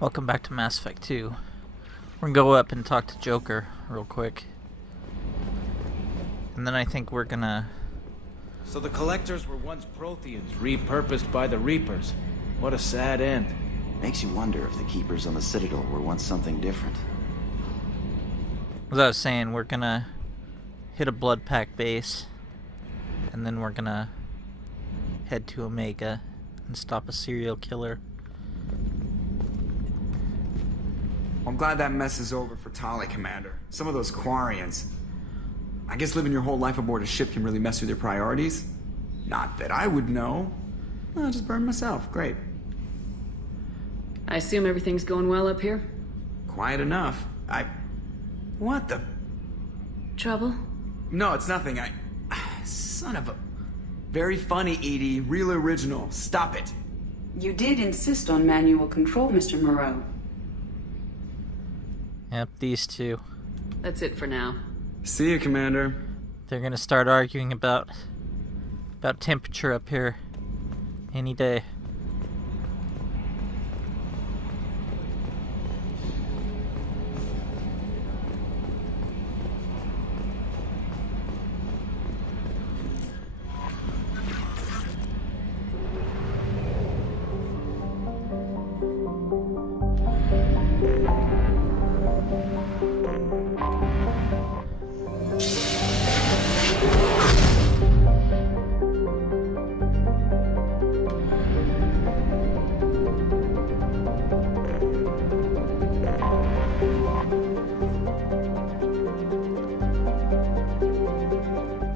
Welcome back to Mass Effect 2. We're gonna go up and talk to Joker real quick. And then I think we're gonna... So the Collectors were once Protheans, repurposed by the Reapers. What a sad end. Makes you wonder if the Keepers on the Citadel were once something different. As I was saying, we're gonna hit a blood pack base. And then we're gonna head to Omega and stop a serial killer. I'm glad that mess is over for Tali, Commander. Some of those Quarians. I guess living your whole life aboard a ship can really mess with your priorities. Not that I would know. I'll just burn myself. Great. I assume everything's going well up here? Quiet enough. What the... Trouble? No, it's nothing. Son of a... Very funny, Edie. Real original. Stop it. You did insist on manual control, Mr. Moreau. Yep, these two. That's it for now. See you, Commander. They're gonna start arguing about temperature up here any day.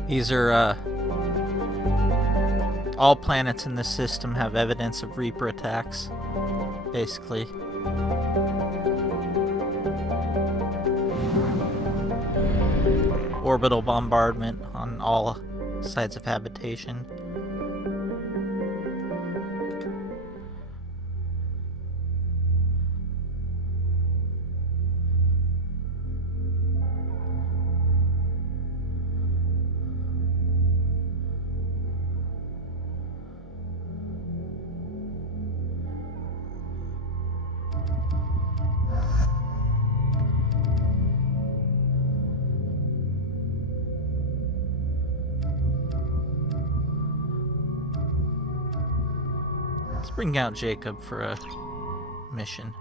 These are, all planets in this system have evidence of Reaper attacks, basically. Orbital bombardment on all sites of habitation. Let's bring out Jacob for a mission.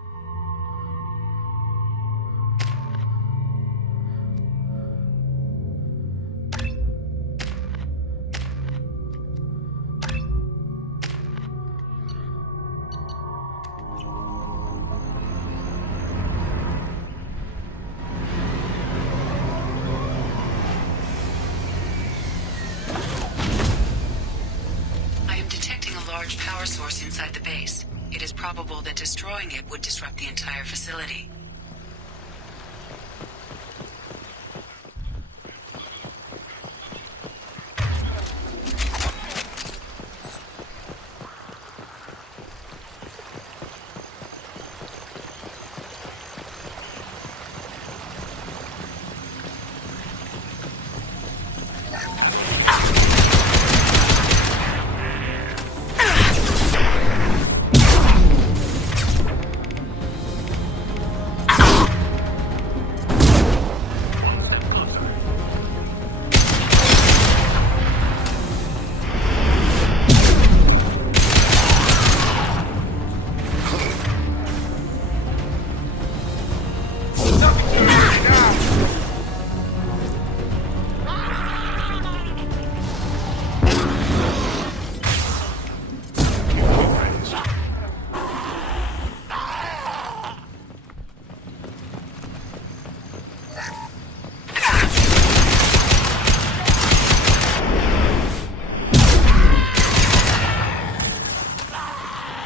Power source inside the base. It is probable that destroying it would disrupt the entire facility.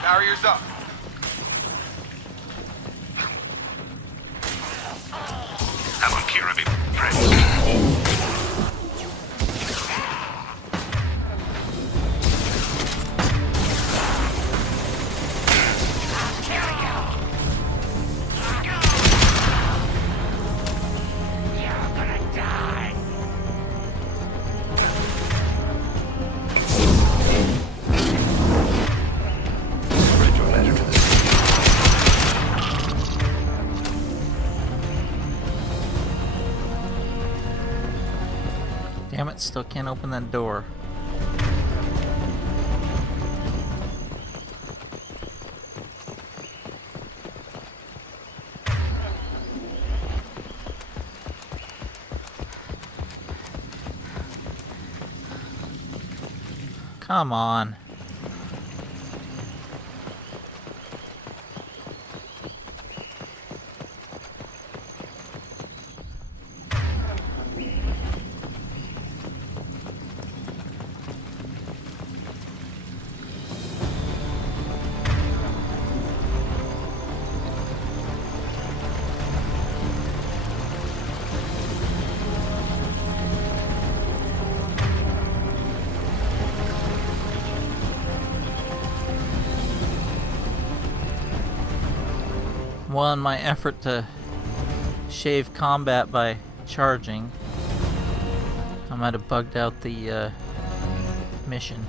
Barriers up. I will cure be friends. Read your letter. still can't open that door. Come on. Well, in my effort to shave combat by charging, I might have bugged out the mission.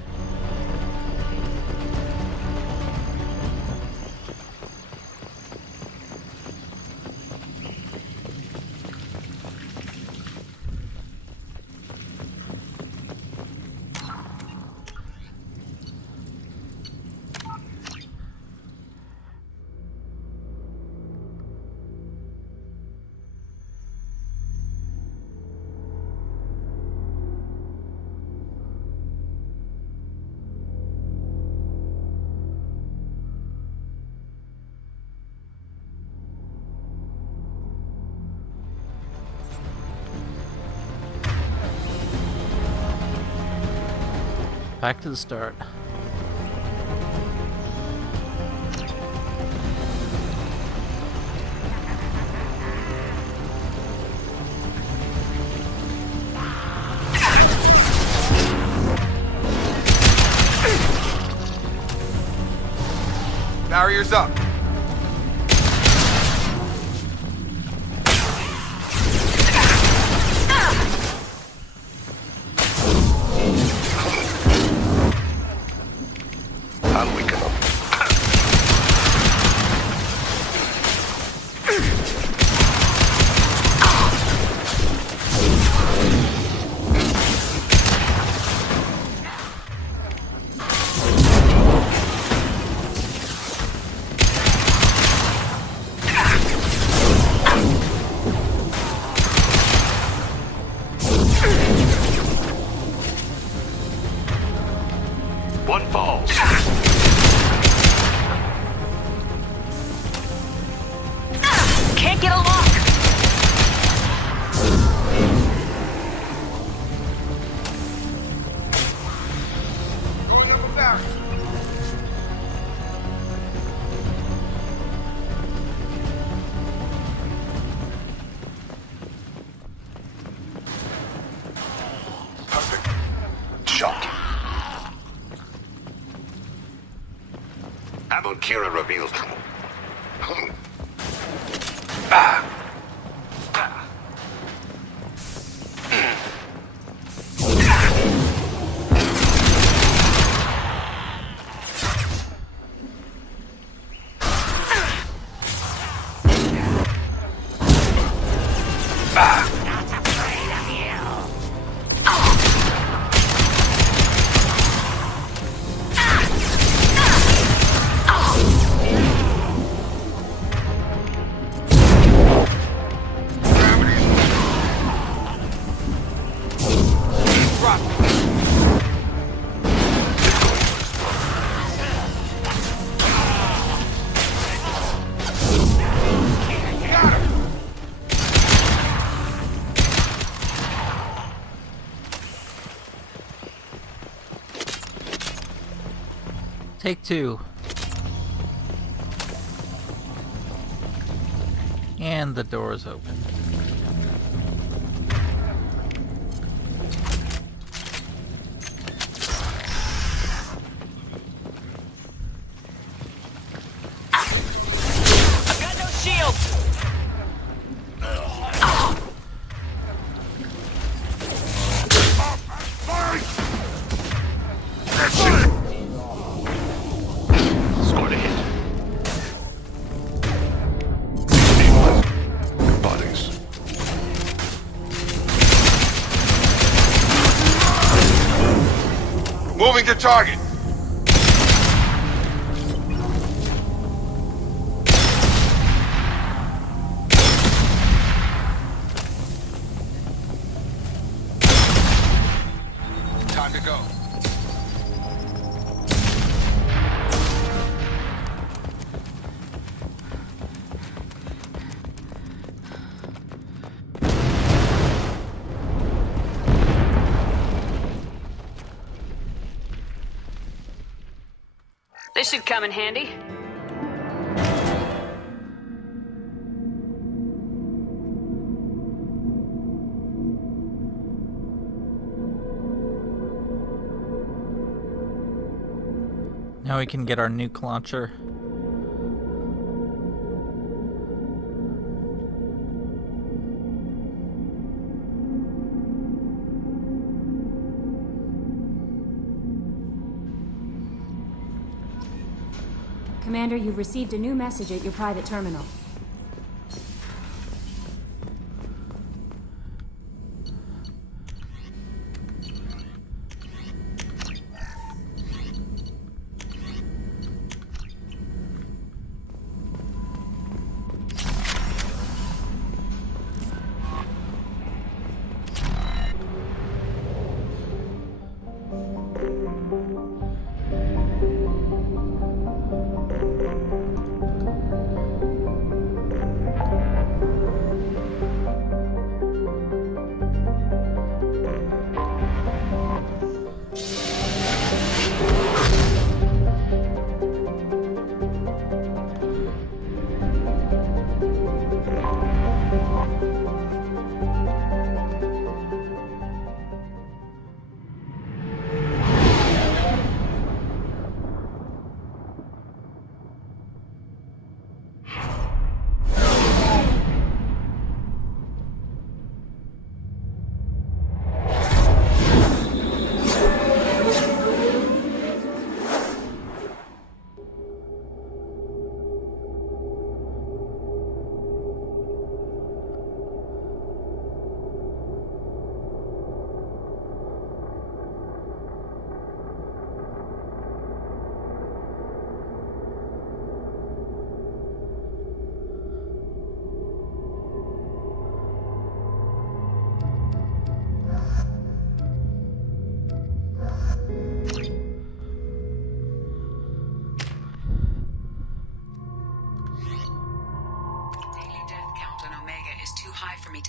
Back to the start. Barriers up. I'll weaken them. One falls. Can't get a lock! Going up a barrier. Perfect. Shot. Kira revealed. Ah. Ah. Take two. And the door is open. I've got no shield! Scored a hit. Bodies. target. Time to go. This should come in handy. Now we can get our nuke launcher. Commander, you've received a new message at your private terminal.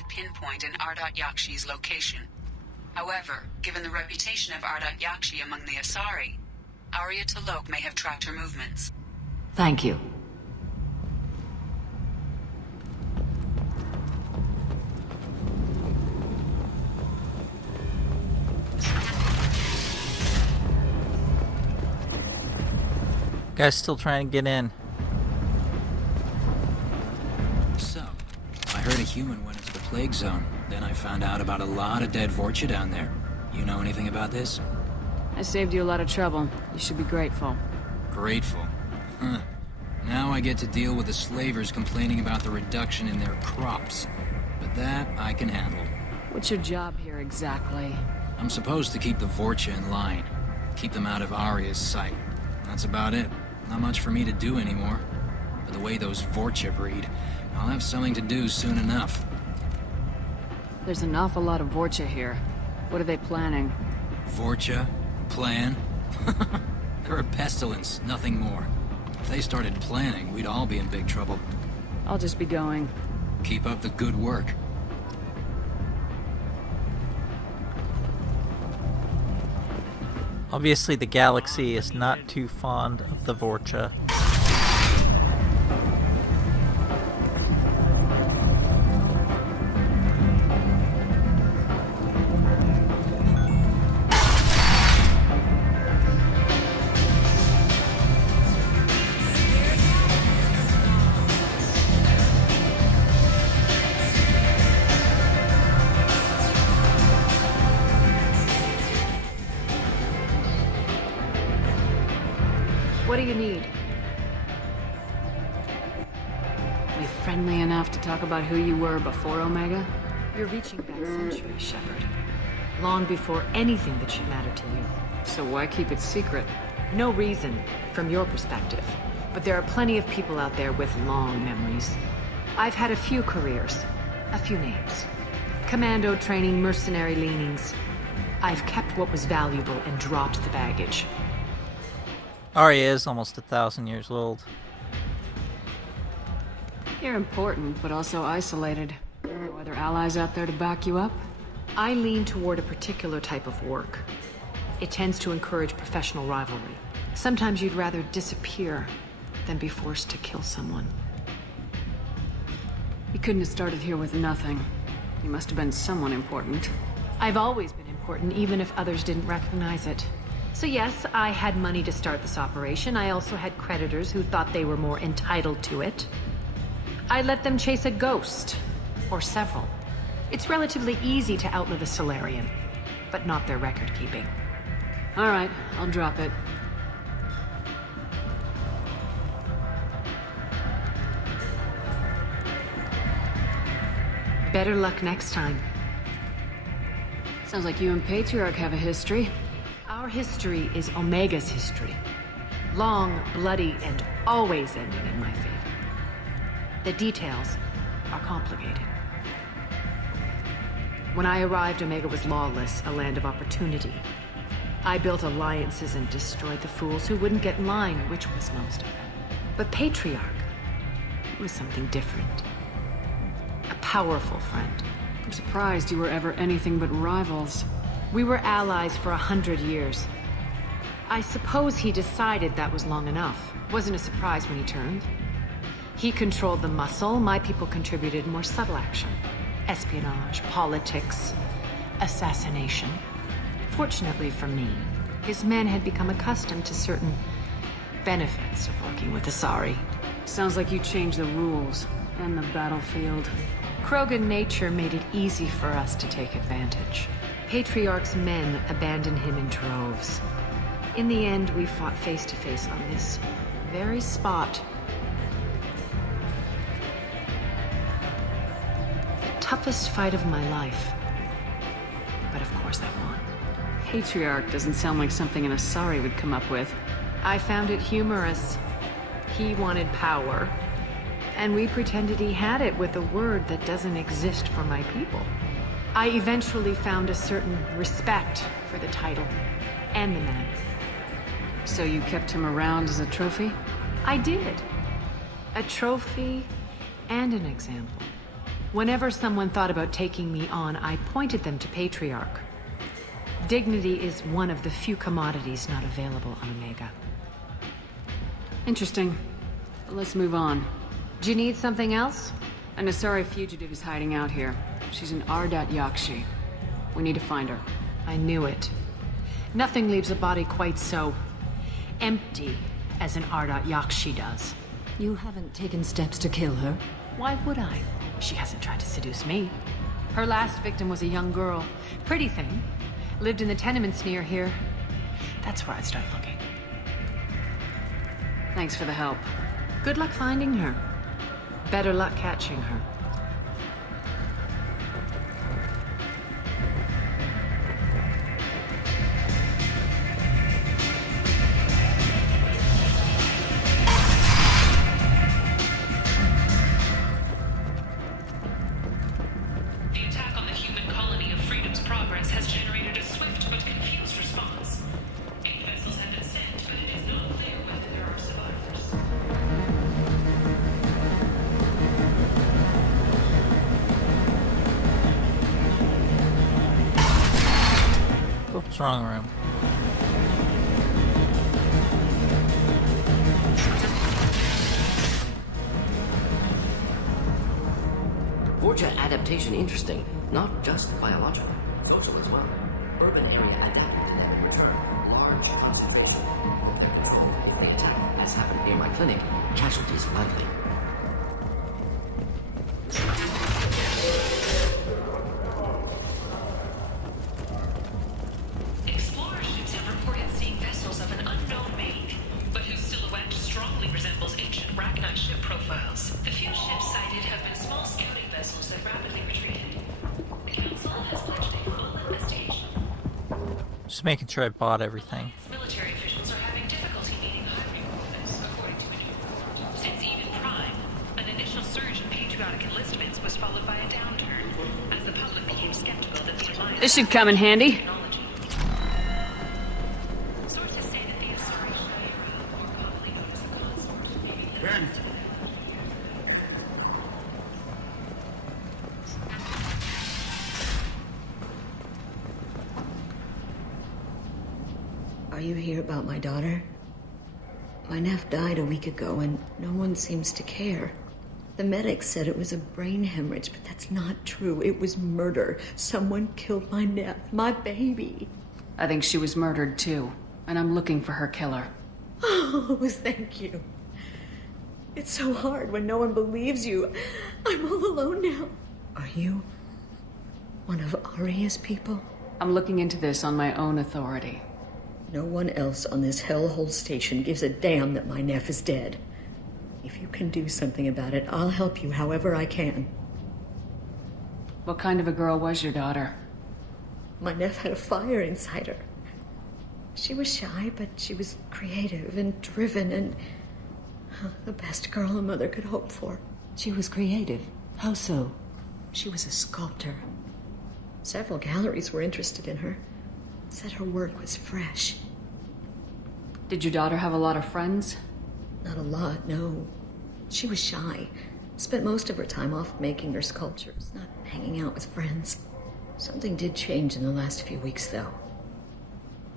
Pinpoint in Ardat-Yakshi's location. However, given the reputation of Ardat-Yakshi among the Asari, Arya T'Loak may have tracked her movements. Thank you. Guy's still trying to get in. So, I heard a human went into the plague zone. Then I found out about a lot of dead Vorcha down there. You know anything about this? I saved you a lot of trouble. You should be grateful. Grateful? Huh. Now I get to deal with the slavers complaining about the reduction in their crops. But that I can handle. What's your job here exactly? I'm supposed to keep the Vorcha in line. Keep them out of Arya's sight. That's about it. Not much for me to do anymore. But the way those Vorcha breed, I'll have something to do soon enough. There's an awful lot of Vorcha here. What are they planning? Vorcha? Plan? They're a pestilence, nothing more. If they started planning, we'd all be in big trouble. I'll just be going. Keep up the good work. Obviously, the galaxy is not too fond of the Vorcha. What do you need? We friendly enough to talk about who you were before Omega? You're reaching back centuries, Shepard. Long before anything that should matter to you. So why keep it secret? No reason, from your perspective. But there are plenty of people out there with long memories. I've had a few careers, a few names. Commando training, mercenary leanings. I've kept what was valuable and dropped the baggage. Arya is almost 1,000 years old. You're important, but also isolated. No other allies out there to back you up? I lean toward a particular type of work. It tends to encourage professional rivalry. Sometimes you'd rather disappear than be forced to kill someone. You couldn't have started here with nothing. You must have been someone important. I've always been important, even if others didn't recognize it. So yes, I had money to start this operation. I also had creditors who thought they were more entitled to it. I let them chase a ghost, or several. It's relatively easy to outlive a Solarian, but not their record-keeping. All right, I'll drop it. Better luck next time. Sounds like you and Patriarch have a history. Our history is Omega's history. Long, bloody, and always ending in my favor. The details are complicated. When I arrived, Omega was lawless, a land of opportunity. I built alliances and destroyed the fools who wouldn't get in line, which was most of them. But Patriarch, it was something different. A powerful friend. I'm surprised you were ever anything but rivals. We were allies for 100 years. I suppose he decided that was long enough. Wasn't a surprise when he turned. He controlled the muscle, my people contributed more subtle action. Espionage, politics, assassination. Fortunately for me, his men had become accustomed to certain benefits of working with Asari. Sounds like you changed the rules and the battlefield. Krogan nature made it easy for us to take advantage. Patriarch's men abandoned him in droves. In the end, we fought face to face on this very spot. The toughest fight of my life. But of course I won. Patriarch doesn't sound like something an Asari would come up with. I found it humorous. He wanted power, and we pretended he had it with a word that doesn't exist for my people. I eventually found a certain respect for the title and the man. So you kept him around as a trophy? I did. A trophy and an example. Whenever someone thought about taking me on, I pointed them to Patriarch. Dignity is one of the few commodities not available on Omega. Interesting. Let's move on. Do you need something else? An Asari fugitive is hiding out here. She's an Ardat-Yakshi. We need to find her. I knew it. Nothing leaves a body quite so empty as an Ardat-Yakshi does. You haven't taken steps to kill her? Why would I? She hasn't tried to seduce me. Her last victim was a young girl. Pretty thing. Lived in the tenements near here. That's where I'd start looking. Thanks for the help. Good luck finding her. Better luck catching her. The attack on the human colony of Freedom's Progress has generated a swift but confused response. 8 vessels have been sent, but it is not clear whether there are survivors. Oops, wrong room. Vorcha adaptation interesting, not just biological, social as well. Urban area adapted to that return. Large concentration. The attack, as happened near my clinic, casualties likely. Explorer ships have reported seeing vessels of an unknown make, but whose silhouette strongly resembles ancient Rachni ship profiles. The few ships sighted have been small scouting vessels that rapidly retreated. The Council has launched a full investigation. Just making sure I bought everything. Military officials are having difficulty meeting hiring quotas, according to a new report. Since even Prime, an initial surge in patriotic enlistments was followed by a downturn, as the public became skeptical that the alliance... This should come in handy. Sources say that the Asari more commonly known as the consort, Ben. Are you here about my daughter? My nephew died a week ago and no one seems to care. The medics said it was a brain hemorrhage, but that's not true. It was murder. Someone killed my nephew, my baby. I think she was murdered too, and I'm looking for her killer. Oh, thank you. It's so hard when no one believes you. I'm all alone now. Are you one of Aria's people? I'm looking into this on my own authority. No one else on this hellhole station gives a damn that my nephew is dead. If you can do something about it, I'll help you however I can. What kind of a girl was your daughter? My nephew had a fire inside her. She was shy, but she was creative and driven and the best girl a mother could hope for. She was creative. How so? She was a sculptor. Several galleries were interested in her. Said her work was fresh. Did your daughter have a lot of friends? Not a lot, no. She was shy. Spent most of her time off making her sculptures, not hanging out with friends. Something did change in the last few weeks, though.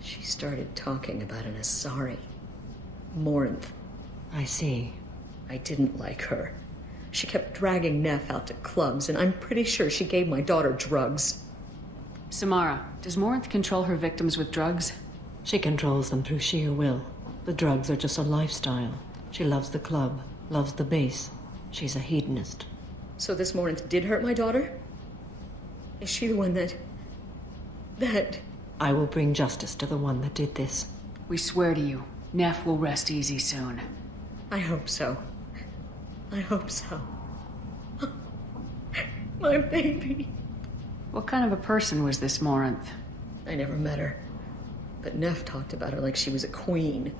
She started talking about an Asari. Morinth. I see. I didn't like her. She kept dragging Neff out to clubs, and I'm pretty sure she gave my daughter drugs. Samara, does Morinth control her victims with drugs? She controls them through sheer will. The drugs are just a lifestyle. She loves the club, loves the base. She's a hedonist. So this Morinth did hurt my daughter? Is she the one that... I will bring justice to the one that did this. We swear to you, Neff will rest easy soon. I hope so. I hope so. My baby. What kind of a person was this Morinth? I never met her. But Neff talked about her like she was a queen.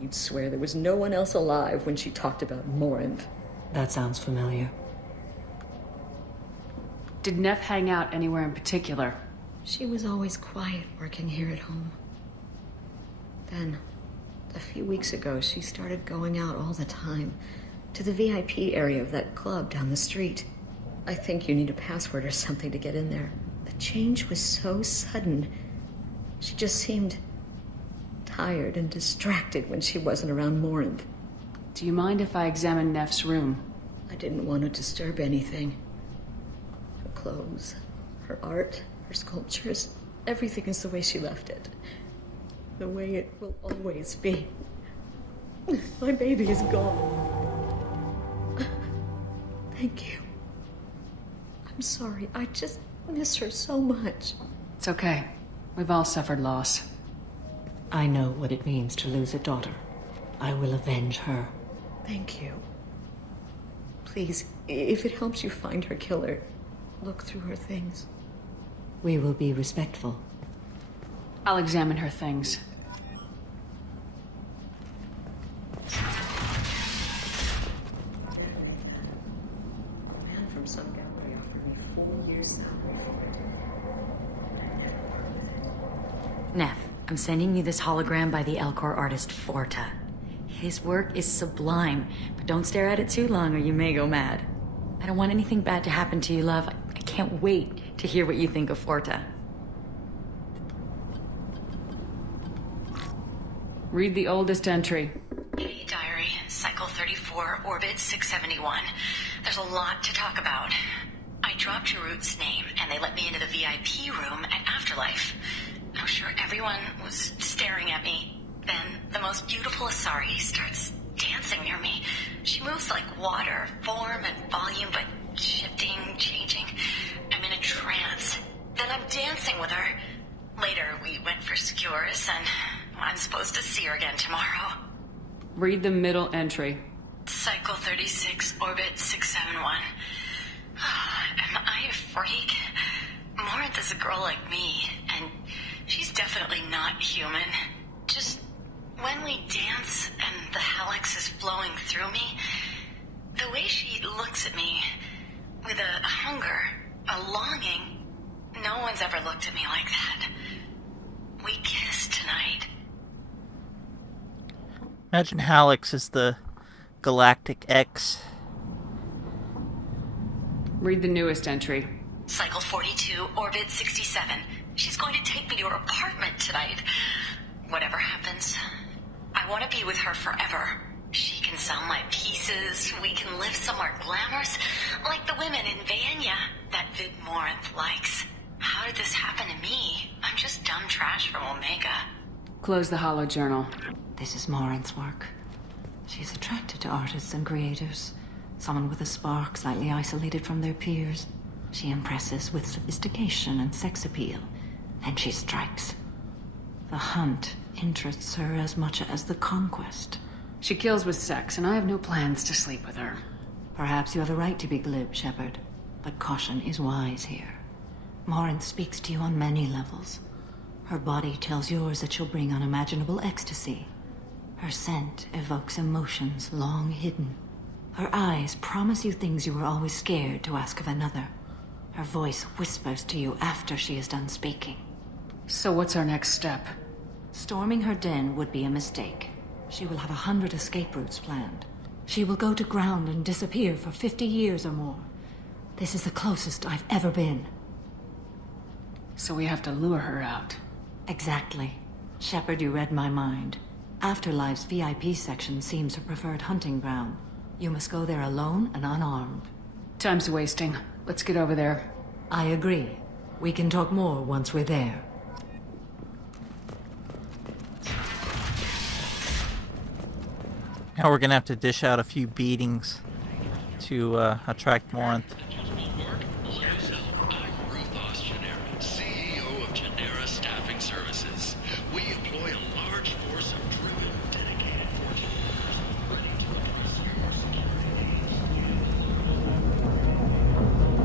You'd swear there was no one else alive when she talked about Morinth. That sounds familiar. Did Neff hang out anywhere in particular? She was always quiet working here at home. Then, a few weeks ago, she started going out all the time to the VIP area of that club down the street. I think you need a password or something to get in there. The change was so sudden. She just seemed tired and distracted when she wasn't around Morinth. Do you mind if I examine Neff's room? I didn't want to disturb anything. Her clothes, her art, her sculptures, everything is the way she left it. The way it will always be. My baby is gone. Thank you. I'm sorry. I just miss her so much. It's okay. We've all suffered loss. I know what it means to lose a daughter. I will avenge her. Thank you. Please, if it helps you find her killer, look through her things. We will be respectful. I'll examine her things. Some gallery offered me 4 years' salary for it. Neff, I'm sending you this hologram by the Elcor artist Forta. His work is sublime, but don't stare at it too long or you may go mad. I don't want anything bad to happen to you, love. I can't wait to hear what you think of Forta. Read the oldest entry. Hey, diary. Cycle 34, orbit 671. There's a lot to talk about. I dropped your root's name, and they let me into the VIP room at Afterlife. I'm sure everyone was staring at me. Then, the most beautiful Asari starts dancing near me. She moves like water, form and volume, but shifting, changing. I'm in a trance. Then I'm dancing with her. Later, we went for skewers, and I'm supposed to see her again tomorrow. Read the middle entry. Cycle 36, orbit 671. Am I a freak? Morinth is a girl like me, and She's definitely not human. Just when we dance and the Hallex is flowing through me, the way she looks at me with a hunger, a longing, no one's ever looked at me like that. We kissed tonight. Imagine Hallex is the Galactic X. Read the newest entry. Cycle 42, Orbit 67. She's going to take me to her apartment tonight. Whatever happens, I want to be with her forever. She can sell my pieces. We can live somewhere glamorous, like the women in Vanya that Vid Morinth likes. How did this happen to me? I'm just dumb trash from Omega. Close the holo journal. This is Morinth's work. She's attracted to artists and creators. Someone with a spark, slightly isolated from their peers. She impresses with sophistication and sex appeal. And she strikes. The hunt interests her as much as the conquest. She kills with sex, and I have no plans to sleep with her. Perhaps you have a right to be glib, Shepard. But caution is wise here. Morinth speaks to you on many levels. Her body tells yours that she'll bring unimaginable ecstasy. Her scent evokes emotions long hidden. Her eyes promise you things you were always scared to ask of another. Her voice whispers to you after she is done speaking. So what's our next step? Storming her den would be a mistake. She will have 100 escape routes planned. She will go to ground and disappear for 50 years or more. This is the closest I've ever been. So we have to lure her out. Exactly. Shepard, you read my mind. Afterlife's VIP section seems her preferred hunting ground. You must go there alone and unarmed. Time's wasting. Let's get over there. I agree. We can talk more once we're there. Now we're gonna have to dish out a few beatings to attract Morinth.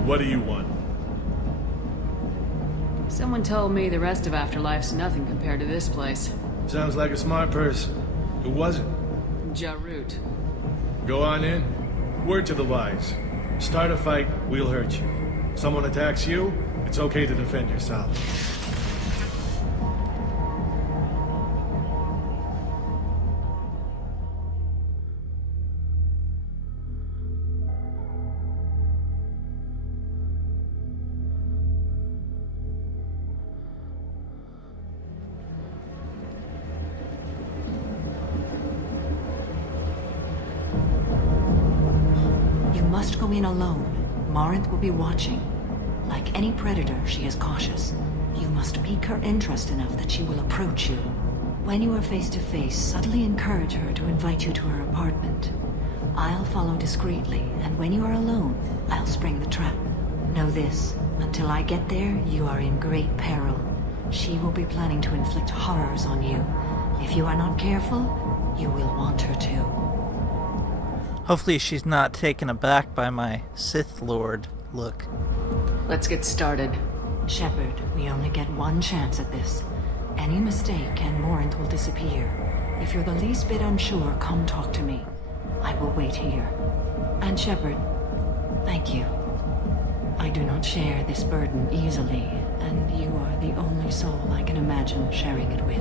What do you want? Someone told me the rest of Afterlife's nothing compared to this place. Sounds like a smart person. Who was it? Jarut. Go on in. Word to the wise. Start a fight, we'll hurt you. Someone attacks you, it's okay to defend yourself. Must go in alone. Morinth will be watching. Like any predator, she is cautious. You must pique her interest enough that she will approach you. When you are face to face, subtly encourage her to invite you to her apartment. I'll follow discreetly, and when you are alone, I'll spring the trap. Know this, until I get there, you are in great peril. She will be planning to inflict horrors on you. If you are not careful, you will want her to. Hopefully she's not taken aback by my Sith Lord look. Let's get started. Shepard, we only get one chance at this. Any mistake and Morinth will disappear. If you're the least bit unsure, come talk to me. I will wait here. And Shepard, thank you. I do not share this burden easily, and you are the only soul I can imagine sharing it with.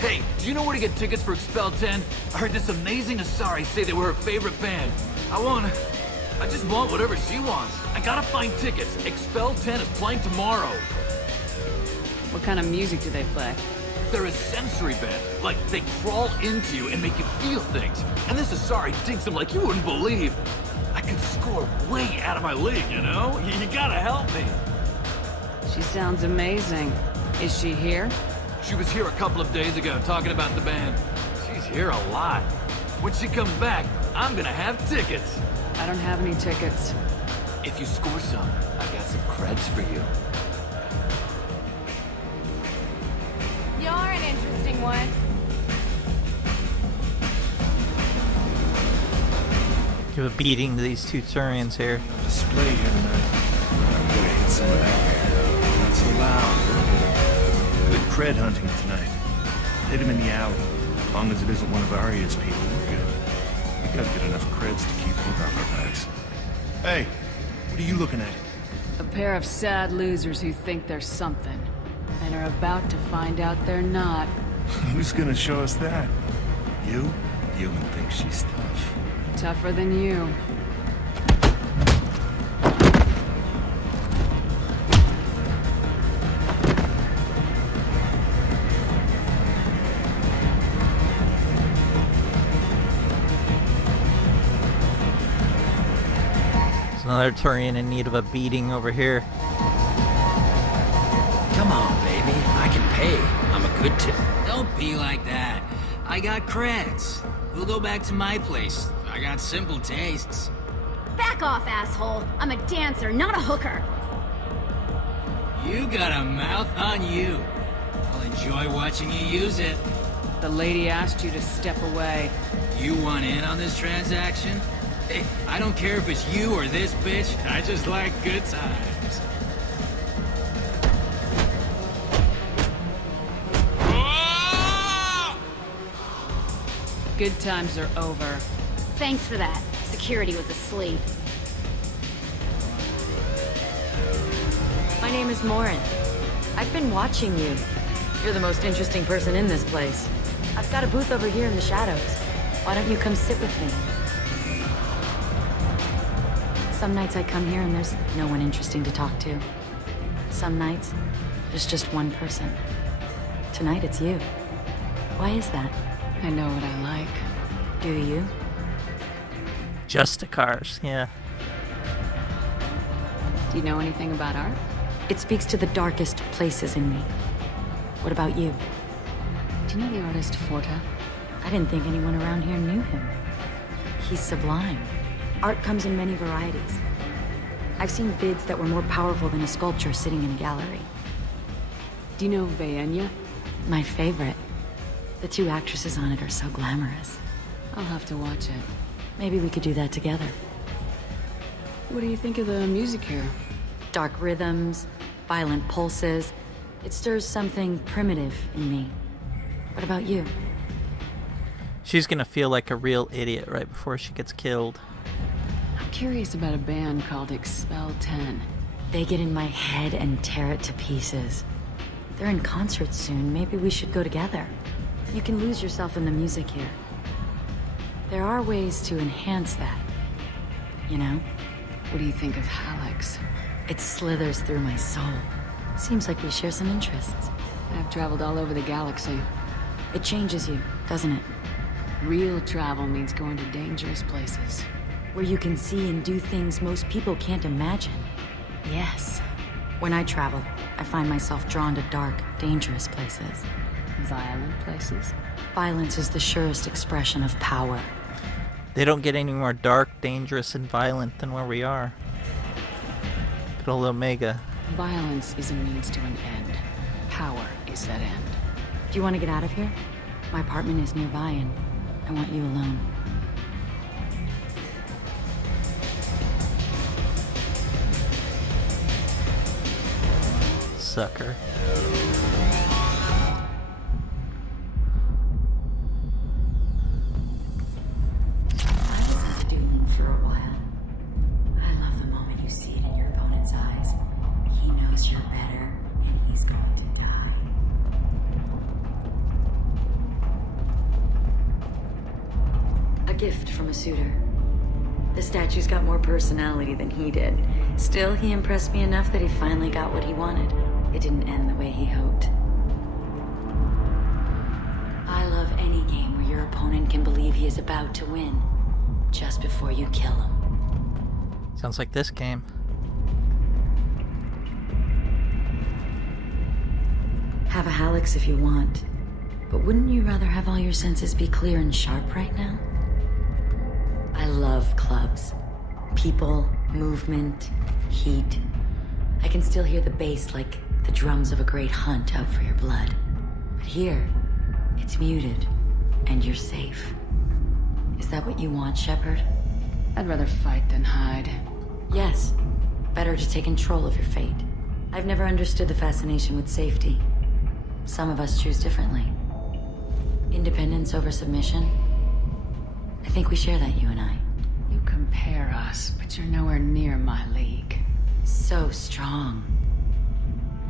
Hey, do you know where to get tickets for Expel 10? I heard this amazing Asari say they were her favorite band. I just want whatever she wants. I gotta find tickets. Expel 10 is playing tomorrow. What kind of music do they play? They're a sensory band. Like, they crawl into you and make you feel things. And this Asari digs them like you wouldn't believe. I could score way out of my league, you know? You gotta help me. She sounds amazing. Is she here? She was here a couple of days ago talking about the band. She's here a lot. When she comes back, I'm gonna have tickets. I don't have any tickets. If you score some, I got some creds for you. You're an interesting one. Give a beating to these two Turians here. Display here tonight. I'm gonna hit some of that air. Not so loud. Good cred hunting tonight. Hit him in the alley. As long as it isn't one of Arya's people, we're good. We gotta get enough creds to keep both off our backs. Hey, what are you looking at? A pair of sad losers who think they're something, and are about to find out they're not. Who's gonna show us that? You? The woman thinks she's tough. Tougher than you. There's another Turian in need of a beating over here. Come on, baby. I can pay. I'm a good tip. Don't be like that. I got creds. We'll go back to my place. I got simple tastes. Back off, asshole. I'm a dancer, not a hooker. You got a mouth on you. I'll enjoy watching you use it. The lady asked you to step away. You want in on this transaction? Hey, I don't care if it's you or this bitch. I just like good times. Good times are over. Thanks for that. Security was asleep. My name is Morin. I've been watching you. You're the most interesting person in this place. I've got a booth over here in the shadows. Why don't you come sit with me? Some nights I come here and there's no one interesting to talk to. Some nights, there's just one person. Tonight it's you. Why is that? I know what I like. Do you? Justicars, yeah. Do you know anything about art? It speaks to the darkest places in me. What about you? Do you know the artist Forta? I didn't think anyone around here knew him. He's sublime. Art comes in many varieties. I've seen vids that were more powerful than a sculpture sitting in a gallery. Do you know Vaenya? My favorite. The two actresses on it are so glamorous. I'll have to watch it. Maybe we could do that together. What do you think of the music here? Dark rhythms, violent pulses. It stirs something primitive in me. What about you? She's gonna feel like a real idiot right before she gets killed. I'm curious about a band called Expel 10. They get in my head and tear it to pieces. They're in concert soon. Maybe we should go together. You can lose yourself in the music here. There are ways to enhance that, you know? What do you think of Hallex? It slithers through my soul. Seems like we share some interests. I've traveled all over the galaxy. It changes you, doesn't it? Real travel means going to dangerous places. Where you can see and do things most people can't imagine. Yes. When I travel, I find myself drawn to dark, dangerous places. Violent places? Violence is the surest expression of power. They don't get any more dark, dangerous, and violent than where we are. Good old Omega. Violence is a means to an end. Power is that end. Do you want to get out of here? My apartment is nearby and I want you alone. Sucker. For a while. I love the moment you see it in your opponent's eyes. He knows you're better, and he's going to die. A gift from a suitor. The statue's got more personality than he did. Still, he impressed me enough that he finally got what he wanted. It didn't end the way he hoped. I love any game where your opponent can believe he is about to win. Just before you kill him. Sounds like this game. Have a Hallex if you want. But wouldn't you rather have all your senses be clear and sharp right now? I love clubs. People, movement, heat. I can still hear the bass like the drums of a great hunt out for your blood. But here, it's muted, and you're safe. Is that what you want, Shepard? I'd rather fight than hide. Yes. Better to take control of your fate. I've never understood the fascination with safety. Some of us choose differently. Independence over submission. I think we share that, you and I. You compare us, but you're nowhere near my league. So strong.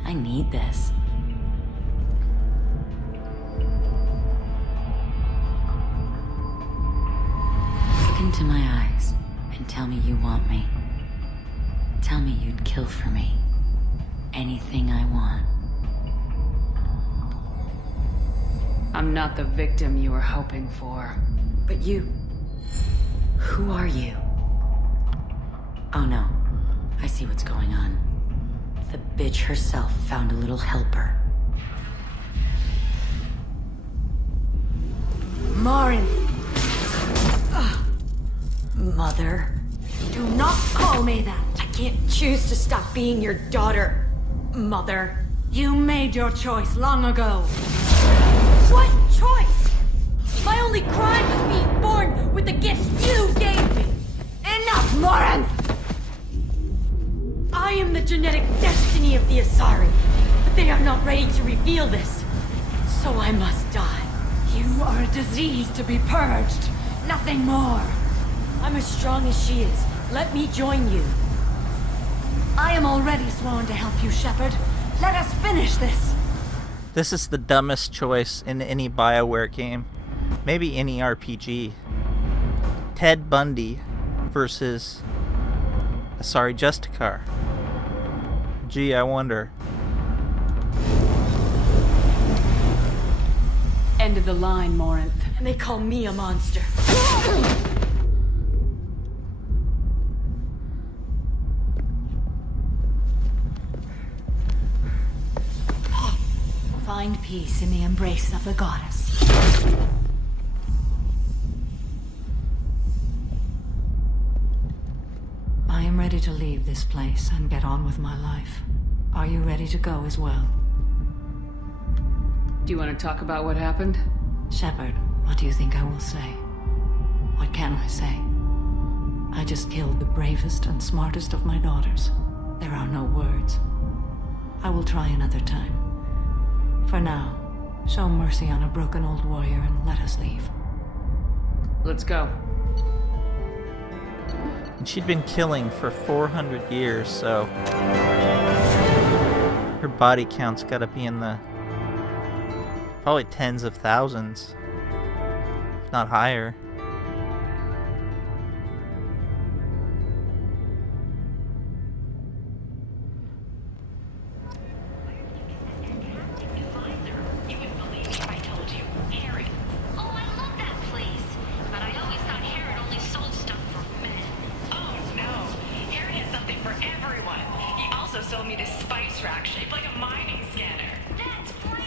I need this. Look into my eyes and tell me you want me. Tell me you'd kill for me. Anything I want. I'm not the victim you were hoping for. But you... Who are you? Oh no. I see what's going on. The bitch herself found a little helper. Marin! Mother. Do not call me that! I can't choose to stop being your daughter, Mother. You made your choice long ago. What choice? My only crime was being born with the gifts you gave me! Enough, Morin! I am the genetic destiny of the Asari, but they are not ready to reveal this. So I must die. You are a disease to be purged, nothing more. I'm as strong as she is. Let me join you. I am already sworn to help you, Shepard. Let us finish this. This is the dumbest choice in any BioWare game. Maybe any RPG. Ted Bundy versus Asari Justicar. Gee, I wonder. End of the line, Morinth. And they call me a monster. Find peace in the embrace of the goddess. I am ready to leave this place and get on with my life. Are you ready to go as well? Do you want to talk about what happened? Shepard, what do you think I will say? What can I say? I just killed the bravest and smartest of my daughters. There are no words. I will try another time. For now, show mercy on a broken old warrior and let us leave. Let's go. And she'd been killing for 400 years, so her body count's gotta be in the probably tens of thousands, if not higher. Sold me this spice rack shaped like a mining scanner. That's great.